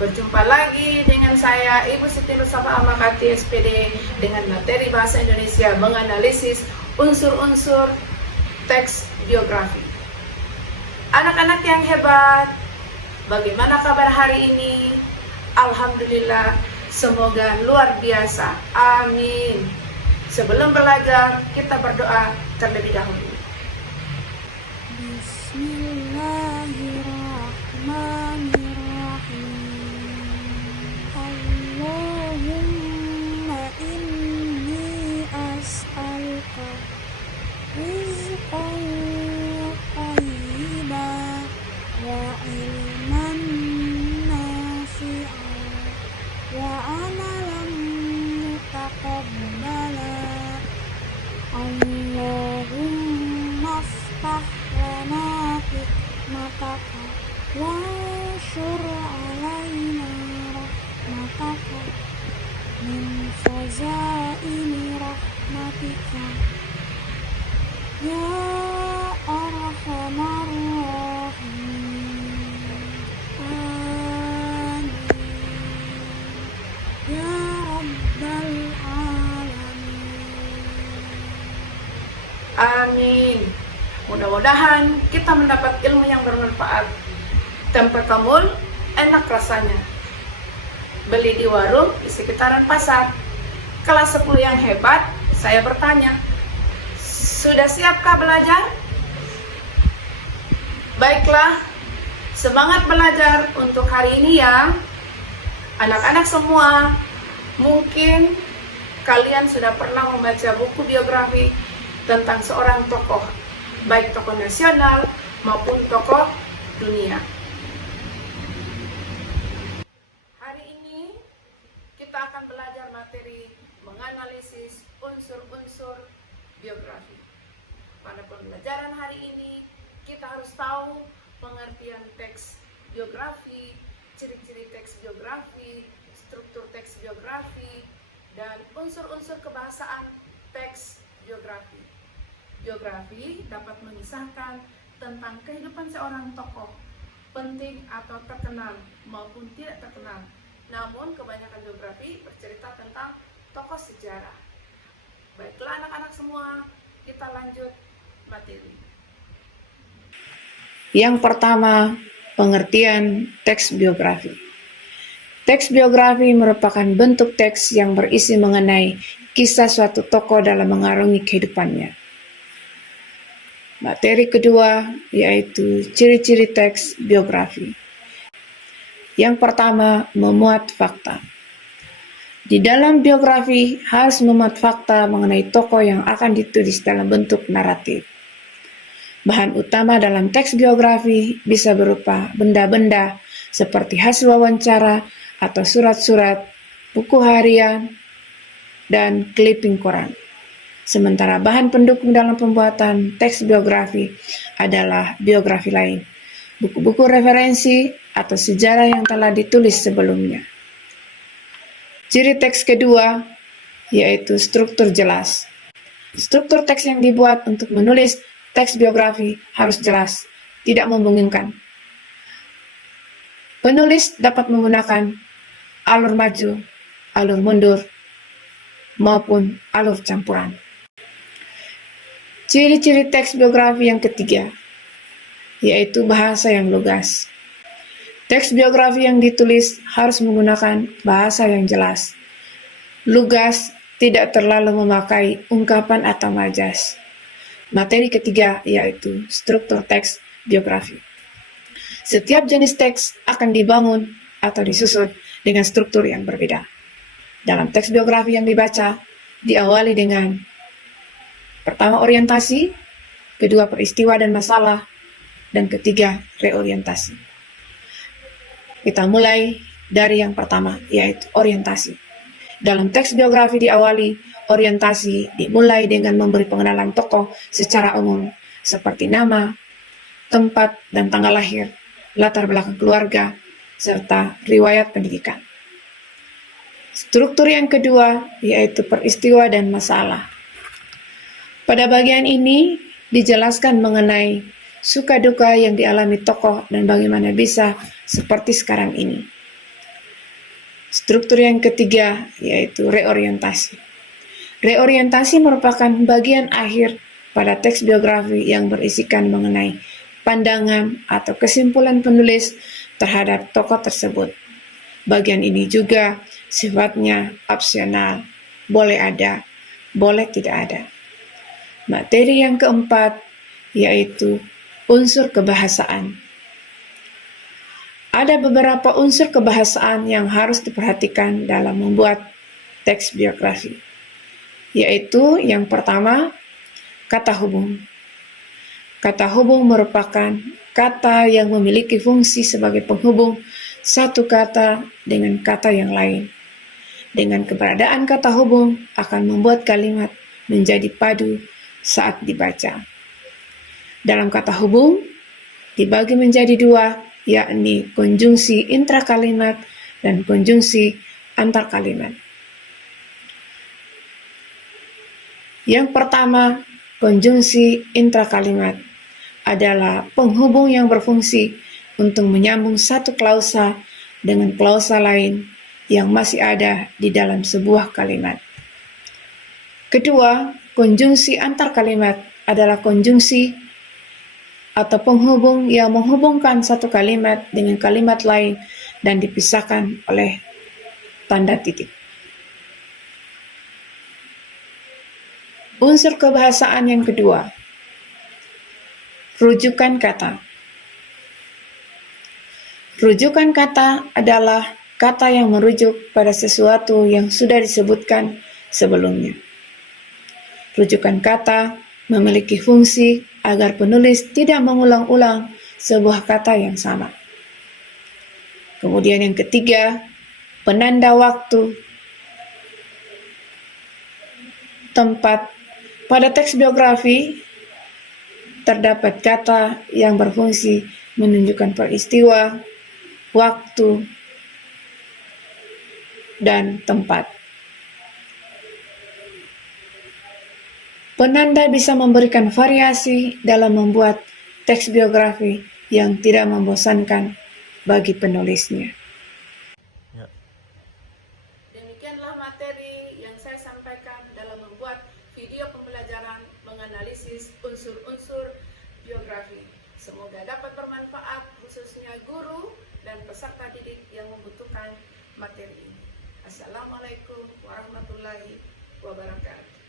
Berjumpa lagi dengan saya Ibu Siti Nursafa Amakati SPD dengan materi Bahasa Indonesia menganalisis unsur-unsur teks biografi. Anak-anak yang hebat, bagaimana kabar hari ini? Alhamdulillah, semoga luar biasa. Amin. Sebelum belajar, kita berdoa terlebih dahulu. Bismillahirrahmanirrahim. Allahumma inni as'aluka rizqan thayyiban wa ilman nafi'an wa amalan mutaqabbalan. Allahumma aftah lana hikmataka wa anshur alaina rahmataka min khazaini rahmatika ya arhamar rahimin. Amin ya rabbal alamin. Amin. Mudah-mudahan kita mendapat ilmu yang bermanfaat. Tempe kamul enak rasanya. Beli di warung di sekitaran pasar. Kelas 10 yang hebat, saya bertanya, sudah siapkah belajar? Baiklah, semangat belajar untuk hari ini ya. Anak-anak semua, mungkin kalian sudah pernah membaca buku biografi tentang seorang tokoh, baik tokoh nasional maupun tokoh dunia. Hari ini kita akan belajar materi menganalisis unsur-unsur biografi. Pada pembelajaran hari ini, kita harus tahu pengertian teks biografi, ciri-ciri teks biografi, struktur teks biografi, dan unsur-unsur kebahasaan teks biografi. Biografi dapat mengisahkan tentang kehidupan seorang tokoh, penting atau terkenal maupun tidak terkenal. Namun kebanyakan biografi bercerita tentang tokoh sejarah. Baiklah anak-anak semua, kita lanjut materi. Yang pertama, pengertian teks biografi. Teks biografi merupakan bentuk teks yang berisi mengenai kisah suatu tokoh dalam mengarungi kehidupannya. Materi kedua yaitu ciri-ciri teks biografi. Yang pertama, memuat fakta. Di dalam biografi harus memuat fakta mengenai tokoh yang akan ditulis dalam bentuk naratif. Bahan utama dalam teks biografi bisa berupa benda-benda seperti hasil wawancara atau surat-surat, buku harian, dan clipping koran. Sementara bahan pendukung dalam pembuatan teks biografi adalah biografi lain, buku-buku referensi atau sejarah yang telah ditulis sebelumnya. Ciri teks kedua yaitu struktur jelas. Struktur teks yang dibuat untuk menulis teks biografi harus jelas, tidak membingungkan. Penulis dapat menggunakan alur maju, alur mundur, maupun alur campuran. Ciri-ciri teks biografi yang ketiga, yaitu bahasa yang lugas. Teks biografi yang ditulis harus menggunakan bahasa yang jelas, lugas, tidak terlalu memakai ungkapan atau majas. Materi ketiga yaitu struktur teks biografi. Setiap jenis teks akan dibangun atau disusun dengan struktur yang berbeda. Dalam teks biografi yang dibaca, diawali dengan pertama orientasi, kedua peristiwa dan masalah, dan ketiga reorientasi. Kita mulai dari yang pertama, yaitu orientasi. Dalam teks biografi diawali, orientasi dimulai dengan memberi pengenalan tokoh secara umum, seperti nama, tempat dan tanggal lahir, latar belakang keluarga, serta riwayat pendidikan. Struktur yang kedua yaitu peristiwa dan masalah. Pada bagian ini dijelaskan mengenai suka duka yang dialami tokoh dan bagaimana bisa seperti sekarang ini. Struktur yang ketiga yaitu reorientasi. Reorientasi merupakan bagian akhir pada teks biografi yang berisikan mengenai pandangan atau kesimpulan penulis terhadap tokoh tersebut. Bagian ini juga sifatnya opsional, boleh ada, boleh tidak ada. Materi yang keempat yaitu unsur kebahasaan. Ada beberapa unsur kebahasaan yang harus diperhatikan dalam membuat teks biografi, yaitu yang pertama, kata hubung. Kata hubung merupakan kata yang memiliki fungsi sebagai penghubung satu kata dengan kata yang lain. Dengan keberadaan kata hubung akan membuat kalimat menjadi padu saat dibaca. Dalam kata hubung dibagi menjadi dua, yakni konjungsi intrakalimat dan konjungsi antarkalimat. Yang pertama, konjungsi intrakalimat adalah penghubung yang berfungsi untuk menyambung satu klausa dengan klausa lain yang masih ada di dalam sebuah kalimat. Kedua, konjungsi antarkalimat adalah konjungsi atau penghubung yang menghubungkan satu kalimat dengan kalimat lain dan dipisahkan oleh tanda titik. Unsur kebahasaan yang kedua, rujukan kata. Rujukan kata adalah kata yang merujuk pada sesuatu yang sudah disebutkan sebelumnya. Rujukan kata memiliki fungsi agar penulis tidak mengulang-ulang sebuah kata yang sama. Kemudian yang ketiga, penanda waktu, tempat. Pada teks biografi terdapat kata yang berfungsi menunjukkan peristiwa, waktu, dan tempat. Penanda bisa memberikan variasi dalam membuat teks biografi yang tidak membosankan bagi penulisnya. Demikianlah materi yang saya sampaikan dalam membuat video pembelajaran menganalisis unsur-unsur biografi. Semoga dapat bermanfaat khususnya guru dan peserta didik yang membutuhkan materi ini. Assalamualaikum warahmatullahi wabarakatuh.